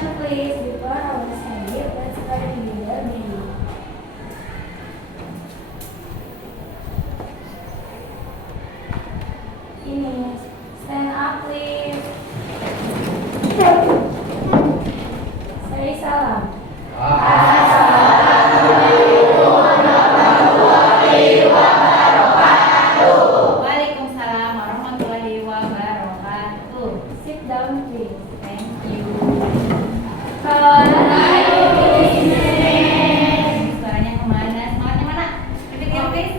attention please. Before our study, let's start with the video. Finish. Stand up please. Say salam. Waalaikumsalam warahmatullahi wabarakatuh. Sit down please. Thank you. How are you listening? Suaranya kemana? Semangatnya mana? Repeat again please.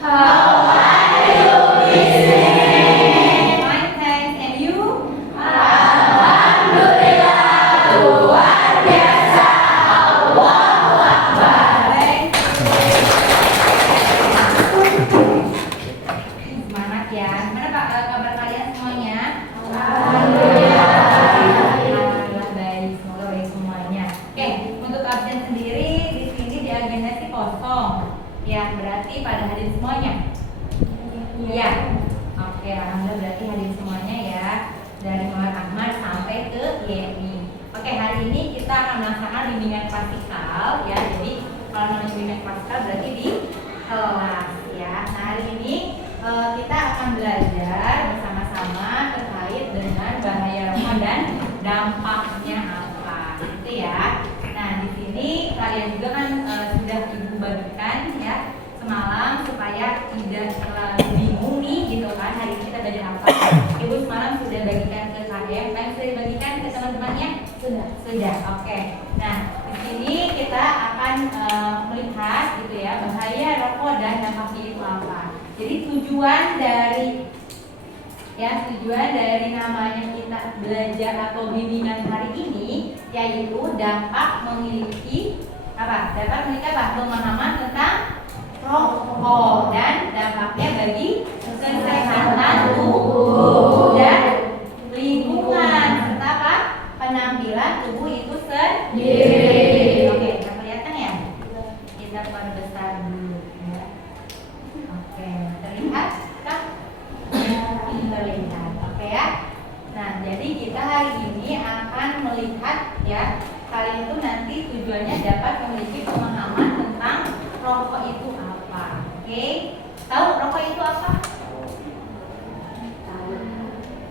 How are you listening? Fine, thanks. And you? Alhamdulillah, luar biasa. Allahu Akbar. Baik. Semangat ya. Gimana Pak kabar kalian semuanya? Alhamdulillah baik. Semoga baik semuanya. Oke, untuk absen sendiri di sini di agenda sih kosong. Ya, berarti pada hadir semuanya. Iya. Oke, alhamdulillah berarti hadir semuanya ya. Dari mulai Ahmad sampai ke Yeni. Oke, hari ini kita akan melaksanakan bimbingan klasikal ya. Jadi kalau namanya bimbingan klasikal berarti di kelas ya. Nah, hari ini kita akan belajar bersama-sama terkait dengan bahaya rokok dan dampaknya apa, gitu ya. Nah, di sini kalian juga kan sudah ibu bagikan ya semalam supaya tidak terlalu bingung nih gitu kan. Hari ini kita belajar apa? Ibu semalam sudah bagikan ke KM, kan sudah bagikan ke teman-temannya? Sudah. Oke. Nah, di sini kita akan melihat gitu ya bahaya rokok dan dampaknya itu apa. Jadi tujuan dari namanya kita belajar atau bimbingan hari ini yaitu dapat memiliki apa? Pemahaman tentang rokok dan dampaknya bagi kesehatan tubuh dan lingkungan serta apa? Penampilan tubuh itu sendiri. Oke, kita kelihatan ya? Kita perbesar dulu ya. Oke, terlihat kan? Terlihat. Oke ya. Nah, jadi kita hari ini akan melihat ya, kalian itu nanti tujuannya dapat memiliki pemahaman tentang rokok itu apa. Oke? Tahu rokok itu apa?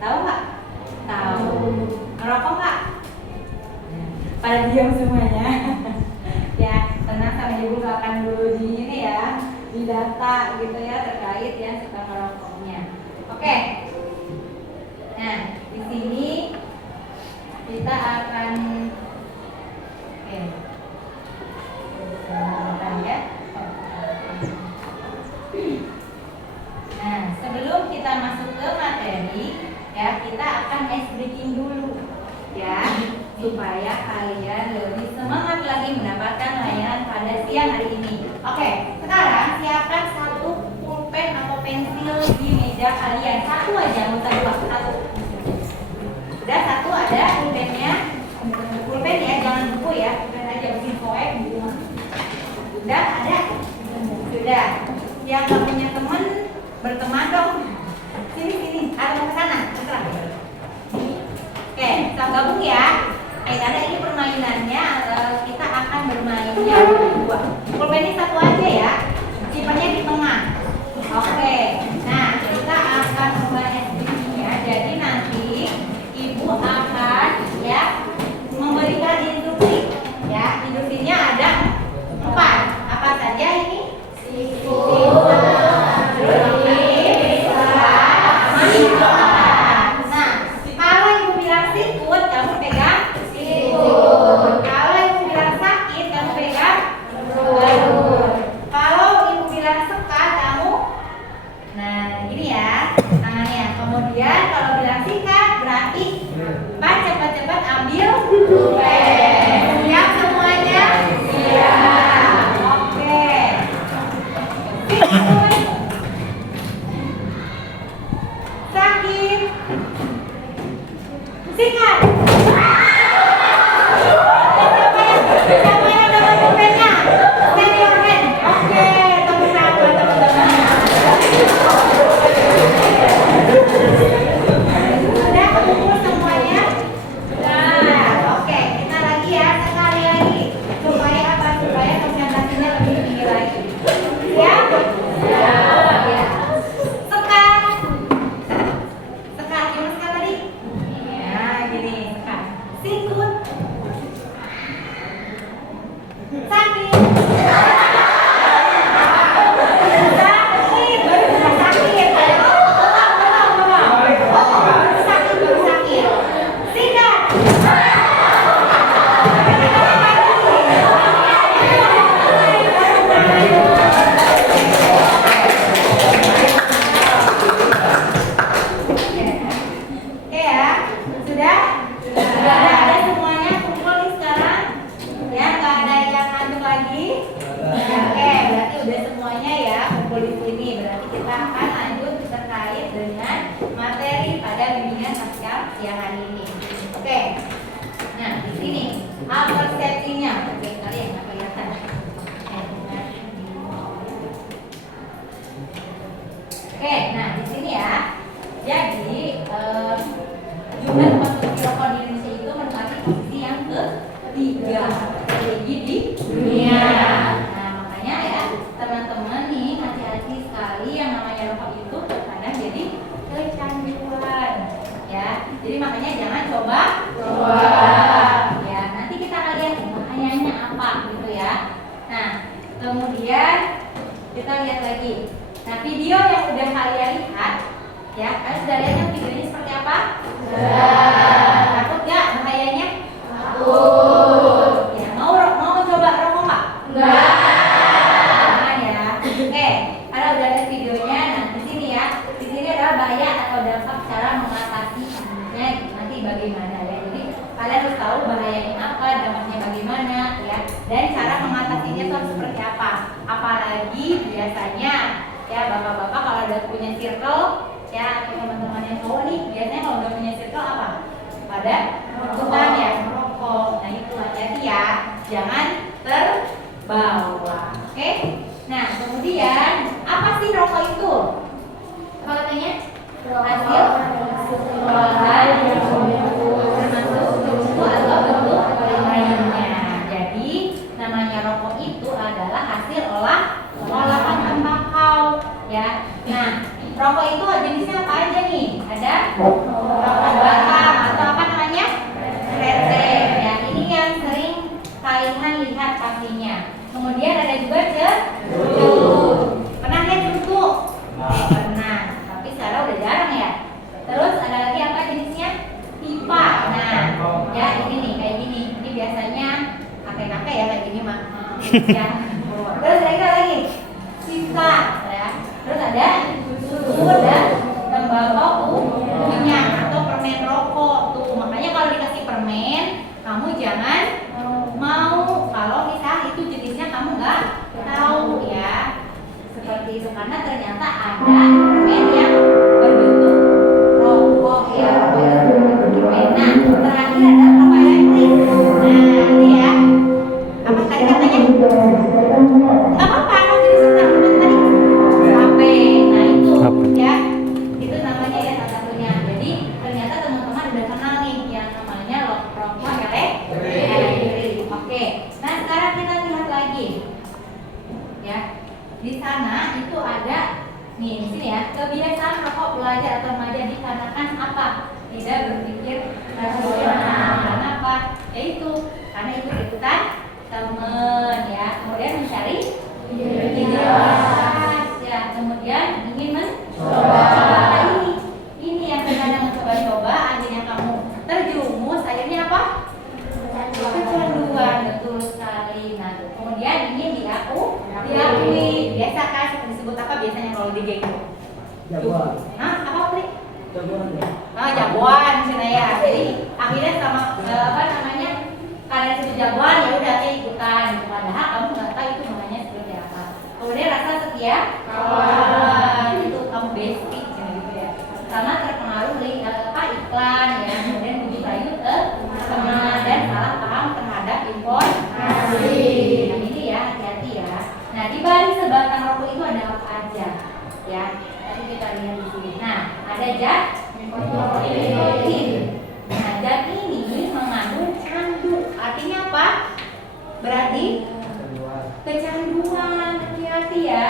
Tahu nggak? Tahu. Ngerokok nggak? Pada diam semuanya. Ya, tenang sama ibu akan dulu di ini ya, di data gitu ya terkait ya tentang ngerokoknya. Oke. Nah, di sini kita akan ya. Nah, sebelum kita masuk ke materi, ya kita akan ice breaking dulu, ya, supaya kalian lebih semangat lagi mendapatkan layanan pada siang hari ini. Oke, sekarang siapkan satu pulpen atau pensil di meja kalian. Satu aja, nggak usah dua, satu. Udah satu ada pulpennya, pulpen ya, jangan buku ya, pulpen aja, bikin poek gitu. Udah ada, sudah. Yang nggak punya teman berteman dong. Sini, atau ke sana, terserah. Oke, kita gabung ya. Karena ini permainannya kita akan bermainnya berdua. Pulpen ini satu aja ya, simpannya di tengah. Oke, nah kita akan memulai SBB-nya. Jadi nanti ibu akan ya memberikan instruksi. Ya, instruksinya ada 4. Apa saja ini? Sifat. Nah, kalau ibu bilang sikut, kamu pegang sikut. Kalau ibu bilang sakit, kamu pegang perut. Kalau ibu bilang sekat, kamu nah ini ya tangannya. Kemudian kalau bilang sikat, berarti Pak cepat-cepat ambil pulpen. Siap semuanya? Siap. Oke. Sikut. Sakit. Sikat. Siapa yang dapat pulpennya? Stand your hand. Oke, tepuk tangan buat teman-teman. Sudah kumpul semuanya? Sudah. Oke, kita siang hari ini. Oke. Nah, di sini apa settingnya? Oke, kalian nggak kelihatan. Oke, nah di sini ya. Jadi jumlah konsumsi rokok di Indonesia itu menempati posisi yang ketiga tertinggi di dunia. Nah, makanya ya teman-teman nih hati-hati sekali yang namanya rokok itu terkadang jadi kecanduan. Ya, jadi makanya jangan coba. Ya, nanti kita akan lihat bahayanya apa gitu ya. Nah, kemudian kita lihat lagi. Nah, video yang udah kalian lihat, ya, kalian sudah lihat kan videonya seperti apa? Takut nggak bahayanya? Takut. Ya, mau coba rokok nggak? Enggak. Jangan ya. Oke, kalau udah lihat videonya, nah di sini ya, di sini adalah bahaya atau dampak cara mengatasinya nanti bagaimana ya. Jadi kalian harus tahu bahayanya apa, dampaknya bagaimana ya, dan cara mengatasinya itu harus seperti apa. Apalagi biasanya ya bapak-bapak kalau udah punya circle ya atau teman-teman yang cowok nih biasanya kalau udah punya circle apa? Pada rebutan ya merokok. Nah itu hati-hati ya, jangan terbawa. Oke? Nah kemudian apa sih rokok itu? Apa katanya? Hasil olahan yang termasuk tubuh atau bentuk lainnya. Jadi namanya rokok itu adalah hasil olahan tembakau ya. Nah rokok itu jenisnya apa aja nih? Ada rokok batang atau apa namanya? Kretek ya. Ini yang sering kalian lihat pastinya. Kemudian ada juga cerutu. Pernah lihat cerutu? Pernah. Tapi sekarang udah jarang ya. Terus ada lagi apa jenisnya? Pipa. Nah, ya ini nih kayak gini. Ini biasanya kakek-kakek ya kayak gini mah. Ya. Terus ada lagi sisa ya. Terus ada susu dan tembakau minyak atau permen rokok tuh. Makanya kalau dikasih permen, kamu jangan mau kalau misal itu jenisnya kamu nggak tahu ya. Seperti itu karena ternyata ada permen yang berbentuk rokok ya. Nah, terakhir ada rokok elektrik. Nah, ini ya. Apa tadi katanya? Nggak apa-apa, kalau jenis teman tadi. HP. Nah, itu ya. Itu namanya ya salah satunya. Jadi, ternyata teman-teman udah kenal nih yang namanya rokok elektrik. Oke. Nah, sekarang kita lihat lagi. Ya. Di sana itu ada nih di sini ya, kebiasaan rokok pelajar atau remaja dikarenakan apa? Tidak berpikir rasional. Karena apa? Yaitu karena itu ikutan teman ya. Kemudian mencari identitas ya. Kemudian ingin mencoba ini yang kadang mencoba-coba akhirnya kamu terjerumus akhirnya apa? Kecanduan, betul sekali. Nah, kemudian ingin diakui. Biasa kan disebut apa biasanya kalau di geng? Jagoan. Hah? Apa tadi? Jagoan. Ah, jagoan misalnya ya. Jadi akhirnya sama apa namanya? Kalian sebut jagoan ya udah kayak ikutan. Padahal kamu nggak tahu itu namanya seperti apa. Kemudian rasa setia kawan itu kamu basic gitu ya. Sama terpengaruh apa iklan ya. Kemudian bujuk rayu teman dan salah paham terhadap informasi. Nah ini ya hati-hati ya. Nah di balik sebatang rokok itu ada apa aja ya? Nanti kita lihat di sini. Nah ada zat nikotin. Nah zat ini mengandung candu. Artinya apa? Berarti kecanduan. Hati-hati ya.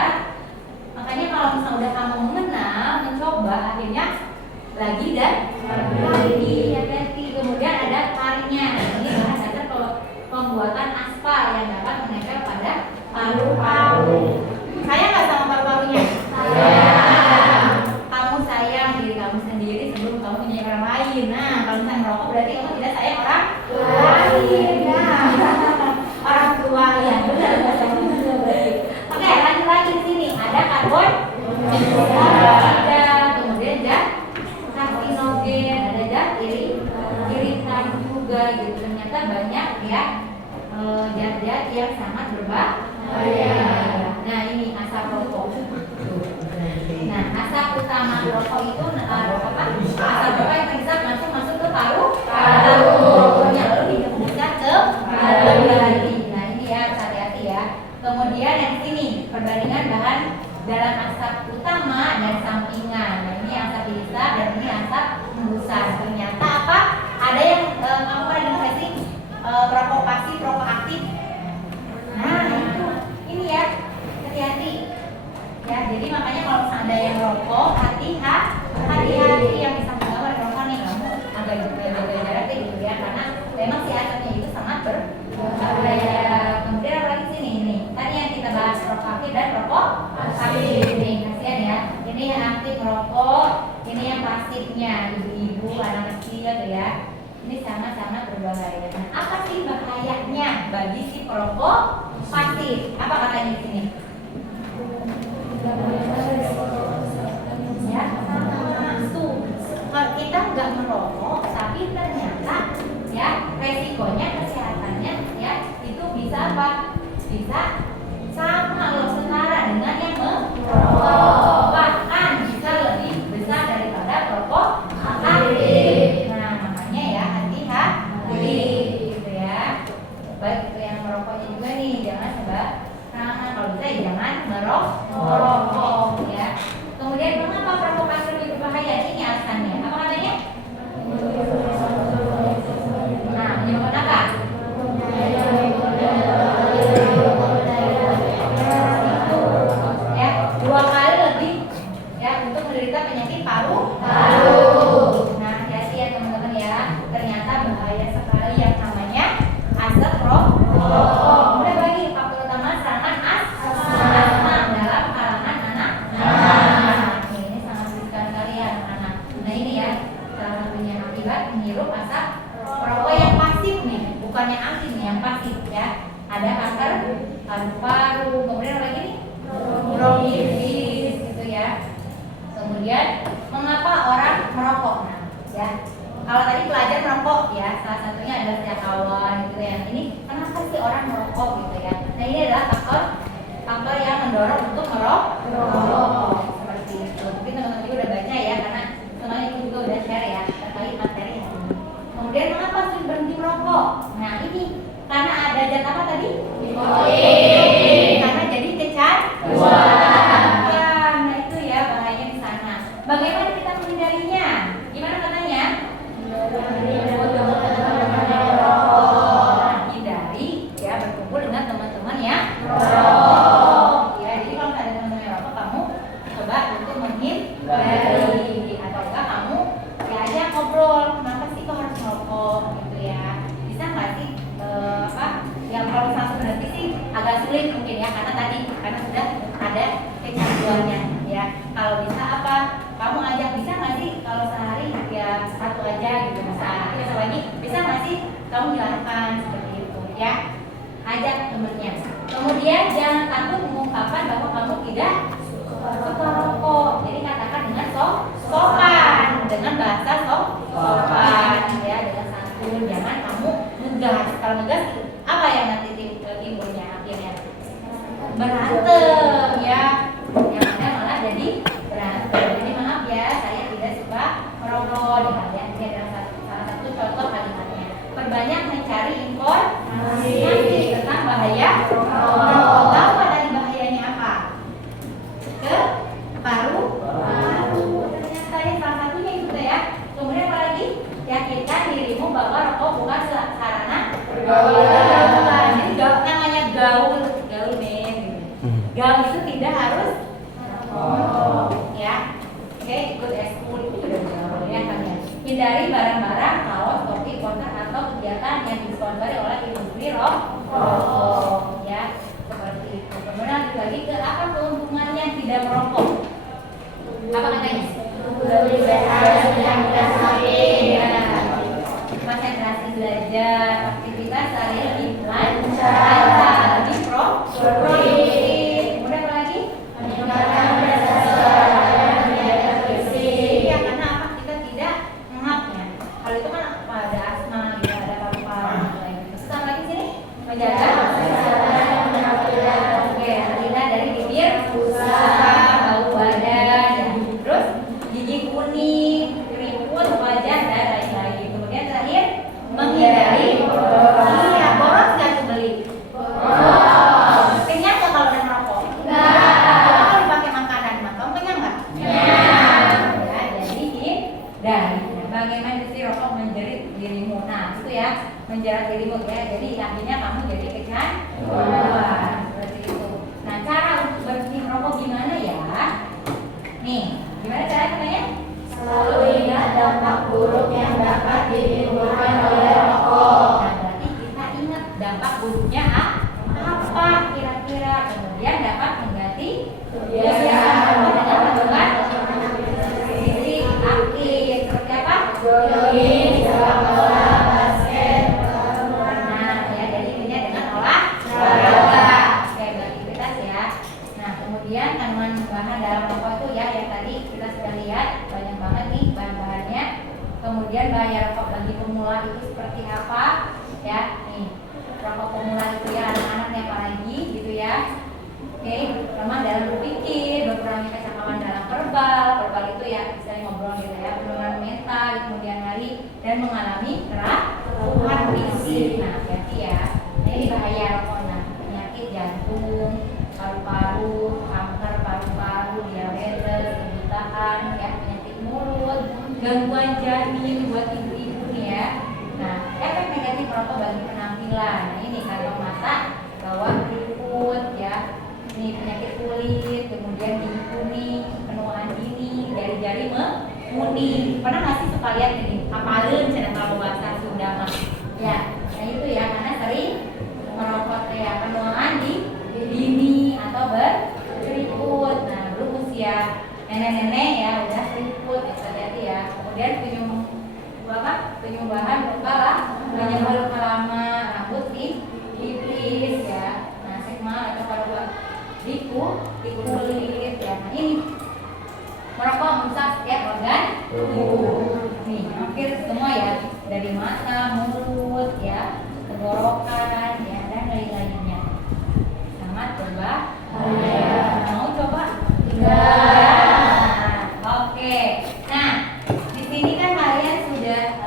Makanya kalau misalnya udah kamu mengenal, mencoba, akhirnya lagi dan lagi hati-hati. Kemudian ada taringnya. Ini bahan dasar pembuatan aspal yang dapat menempel pada paru-paru. Sayang nggak sama paru-parunya? Sayang. Kamu sayang diri kamu sendiri sebelum kamu menyayangi orang lain. Nah, kalau misalnya merokok berarti kamu tidak sayang orang lain. Nah, orang tua ya. Oke, lanjut lagi di sini. Ada karbon dioksida, kemudian zat karsinogen, ada zat iritan juga gitu. Ternyata banyak ya zat-zat yang sangat berbahaya. Nah ini asap rokok. Nah asap utama rokok itu apa? Asap rokok yang terhisap masuk ke paru-parunya, lalu dihembuskan ke kembali. Nah ini ya, hati-hati ya. Kemudian yang sini perbandingan bahan dalam asap utama dan sampingan. Nah ini asap biasa dan ini asap hembusan. Ternyata apa? Ada yang kamu pernah dengar nggak sih? Perokok pasif, perokok aktif. Nah itu, ini ya, hati-hati. Ya, jadi makanya kalau misalnya ada yang rokok, hati-hati yang bisa menggambar rokok nih, kamu agak jaga jarak gitu ya, karena memang si asapnya itu sangat berbahaya. Kemudian apa lagi sini nih? Tadi yang kita bahas rokok aktif dan rokok pasif. Nih, kasihan ya. Ini yang aktif merokok, ini yang pasifnya ibu-ibu, anak kecil tuh ya. Ini sama-sama berbahaya. Nah, apa sih bahayanya bagi si perokok pasif? Apa katanya di sini? Ya, masuk. Kalau kita nggak merokok, tapi ternyata ya resikonya kesehatannya ya itu bisa apa? Bisa sama loh, setara dengan yang merokok, bahkan bisa lebih besar daripada perokok aktif. Nah makanya ya hati-hati gitu ya. Baik yang merokoknya juga nih, jangan sembarangan, kalau bisa ya jangan merokok ya. Kemudian mengapa perokok pasif itu berbahaya? Ini alasannya. Apa katanya? Nah, menyebabkan apa? Ya, 2 kali lebih ya untuk menderita penyakit paru-paru. Nah, hati-hati ya teman-teman ya. Ternyata bahaya sekali yang namanya asap rokok. Udah lagi faktor utama serangan asma dalam kalangan anak-anak. Ini sangat riskan sekali ya anak-anak. Nah ini ya salah satunya akibat menghirup asap rokok yang pasif nih, bukan yang aktif nih, yang pasif ya. Ada kanker paru-paru, kemudian apa lagi nih? Bronkitis gitu ya. Kemudian mengapa orang merokok? Nah ya, kalau tadi pelajar merokok ya, salah satunya adalah sejakawan gitu ya. Ini kenapa sih orang merokok gitu ya? Nah ini adalah faktor yang mendorong untuk merokok seperti itu. Mungkin teman-teman juga udah baca ya, karena semuanya itu juga udah share ya terkait materi ini. Kemudian mengapa sih berhenti merokok? Nah ini karena ada zat apa tadi? Nikotin. Karena jadi kecanduan. Nah itu ya bahayanya di sana. Bagaimana kita menghindarinya? Gimana katanya? Hindari ya berkumpul dengan teman-teman ya merokok ya. Jadi kalau ada teman-teman yang merokok, kamu coba untuk menghindari, ataukah kamu ya aja ngobrol, kenapa sih kok harus merokok gitu ya, bisa nggak sih apa yang kalau langsung berhenti sih agak sulit mungkin ya, karena sudah ada kecanduannya ya. Kalau bisa apa kamu ajak, bisa nggak sih kalau sehari ya satu aja gitu, bisa lagi, bisa nggak sih kamu hilangkan seperti itu ya, ajak temennya. Kemudian jangan takut mengungkapkan bahwa kamu tidak suka rokok. Jadi katakan dengan sopan, dengan bahasa sopan ya, dengan santun. Jangan kamu ngegas. Kalau ngegas apa yang nanti timbulnya akhirnya? Berantem ya. Yang ada malah jadi berantem. Jadi maaf ya, saya tidak suka merokok. Ya, ini adalah salah satu contoh kalimatnya. Perbanyak mencari informasi tentang bahaya merokok. Tahu dari bahayanya apa? Ke paru-paru. Ternyata ya salah satunya itu ya. Kemudian apa lagi? Yakinkan dirimu bahwa rokok bukan sarana pergaulan. Jadi namanya gaul men. Gaul itu tidak harus ya. Oke, ikut eskul itu sudah gaul ya kan ya. Hindari barang-barang, kaos, topi, konser atau kegiatan yang disponsori oleh industri rokok ya, seperti itu. Kemudian lanjut lagi ke apa keuntungannya tidak merokok? Apa katanya? Lebih sehat dan tidak sakit. Konsentrasi belajar, aktivitas sehari lebih lancar, lebih produktif. Kemudian apa lagi? Meningkatkan prestasi dan menjaga fisik. Ya karena apa? Kita tidak mengapnya. Kalau itu kan ada asma, gitu, ada paru-paru, gitu. Terus apa lagi sini? Menjaga kesehatan dan penampilan. Oke, terhindar dari bibir kusam, bau badan, ya. Terus gigi kuning, keriput, wajah dan lain-lain. menghindari iya, boros nggak tuh beli? Kenyang nggak kalau udah merokok? Kalau dipakai makanan, kamu kenyang nggak? Ya, jadi hindari. Nah, bagaimana sih rokok menjerit dirimu? Nah, itu ya, menjerat dirimu ya. Jadi akhirnya kamu jadi kecanduan. Seperti itu. Nah, cara untuk berhenti merokok gimana ya? Nih, gimana cara namanya? Selalu ingat dampak buruk yang dapat ditimbulkan oleh rokok. Nah, berarti kita ingat dampak buruknya apa kira-kira, kemudian dapat mengganti kebiasaan rokok dengan melakukan fisik aktif seperti apa? Jogging, sepak bola, basket, Nah, ya jadi intinya dengan olahraga. Oke, beraktivitas ya. Nah, kemudian kandungan bahan dalam rokok itu ya yang tadi kita sudah lihat banyak banget nih bahan-bahannya. Kemudian bahaya rokok bagi pemula itu seperti apa? Ya, nih rokok pemula itu ya anak-anaknya apalagi gitu ya. Oke, lemah dalam berpikir, berkurangnya kecakapan dalam verbal itu ya bisa ngobrol gitu ya, penurunan mental, kemudian hari dan mengalami kerapuhan fisik. Nah, berarti ya, ini bahaya rokok. Nah, penyakit jantung, paru-paru, kanker paru-paru, diabetes, kebutaan, ya penyakit mulut, gangguan janin buat ibu-ibu nih ya. Nah, efek negatif rokok bagi penampilan. Nah, ini kantong mata, bawah keriput ya. Ini penyakit kulit, kemudian gigi kuning, penuaan dini, jari-jari menguning. Pernah nggak sih suka lihat ini? Apalun cara kalau bahasa Sunda mah. Ya, nah itu ya karena sering merokok ya penuaan di dini atau berkeriput. Nah, belum usia nenek-nenek ya udah keriput ya hati-hati ya. Kemudian penyumbahan luka lah, banyak luka lama, rambut tipis ya. Nah, sekmal atau kalau di kulit ya. Nah, ini merokok merusak setiap organ tubuh. Nih, hampir semua ya dari mata, mulut ya, tenggorokan ya dan lain-lainnya. Sangat berbahaya. Mau coba? Nah, oke. Nah, di sini kan kalian sudah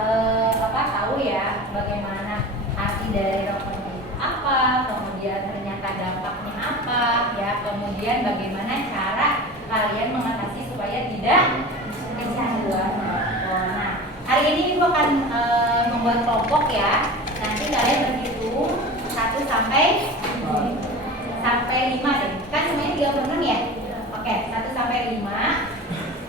tahu ya bagaimana arti dari rokok itu apa, kemudian ternyata dampaknya apa ya, kemudian bagaimana cara kalian mengatasi supaya tidak kecanduan merokok. Nah, hari ini ibu akan membuat kelompok ya. Nanti kalian berhitung 1 sampai 5 deh. Kan semuanya 30 ya. Oke, 1 sampai 5.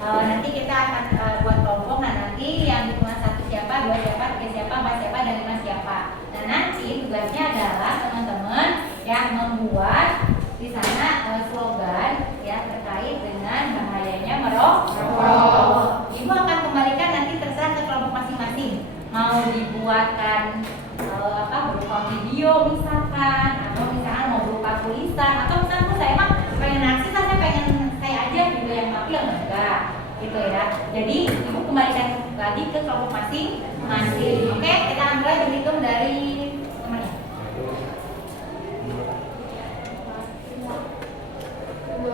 Nanti kita akan buat kelompok. Nah, nanti yang hitungan 1 siapa, 2 siapa, 3 siapa, 4 siapa, dan 5 siapa. Nah, nanti tugasnya adalah teman-teman yang membuat di sana slogan ya terkait dengan bahayanya merokok. Ibu akan kembalikan nanti terserah ke kelompok masing-masing. Mau dibuatkan berupa video misalkan, atau misalkan mau berupa tulisan, atau misalkan saya emang pengen narsis, saya pengen saya aja gitu yang tampil enggak gitu ya. Jadi ibu kembalikan lagi ke kelompok masing-masing. Oke, kita akan mulai berhitung dari temannya. 2,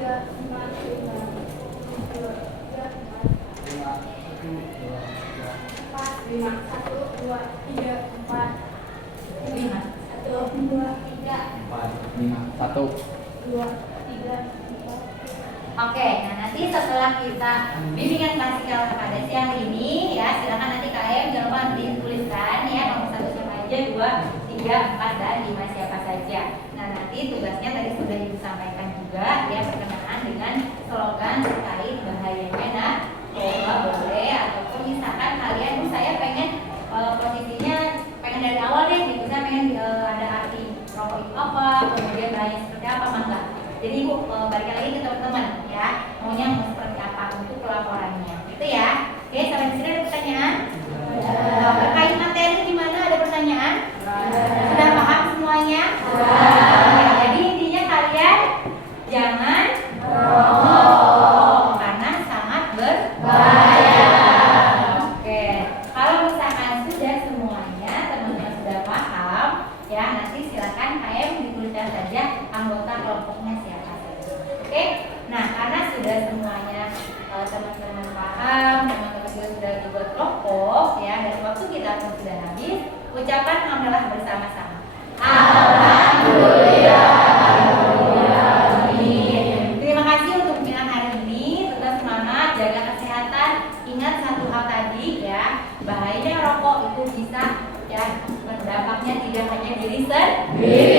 3, 4, 5, 2, 3, 4, 5, 1, 2, 3, 4, 5, 1, 2, 3, 1. 2, 3, 4. Oke, nah nanti setelah kita bimbingan klasikal pada siang ini ya, silakan nanti kalian jangan lupa dituliskan ya, nomor 1 siapa aja, 2, 3, 4, dan 5 siapa saja. Nah, nanti tugasnya tadi sudah disampaikan juga ya, berkenaan dengan slogan terkait bahayanya narkoba boleh, ataupun misalkan kalian saya pengen posisinya pengen dari awal deh gitu, saya pengen ada arti rokok itu apa, kemudian bahaya seperti apa, mangga. Jadi ibu balikan lagi ke teman-teman ya, maunya mau seperti apa untuk pelaporannya gitu ya. Oke, sampai di sini ada pertanyaan? Terkait materi gimana, ada pertanyaan? Sudah paham semuanya? Jadi intinya kalian jangan merokok karena sangat berbahaya. Oke, kalau misalkan sudah semuanya teman-teman sudah paham ya, nanti silakan kalian dituliskan saja anggota kelompoknya siapa saja. Oke, nah karena sudah semuanya teman-teman paham, teman-teman juga sudah dibuat kelompok, merokok ya, dan waktu kita pun sudah habis. Ucapan hamdalah bersama-sama. Alhamdulillah. Terima kasih untuk pembinaan hari ini. Tetap semangat, jaga kesehatan. Ingat satu hal tadi ya, bahayanya rokok itu bisa ya, berdampaknya tidak hanya diri sendiri,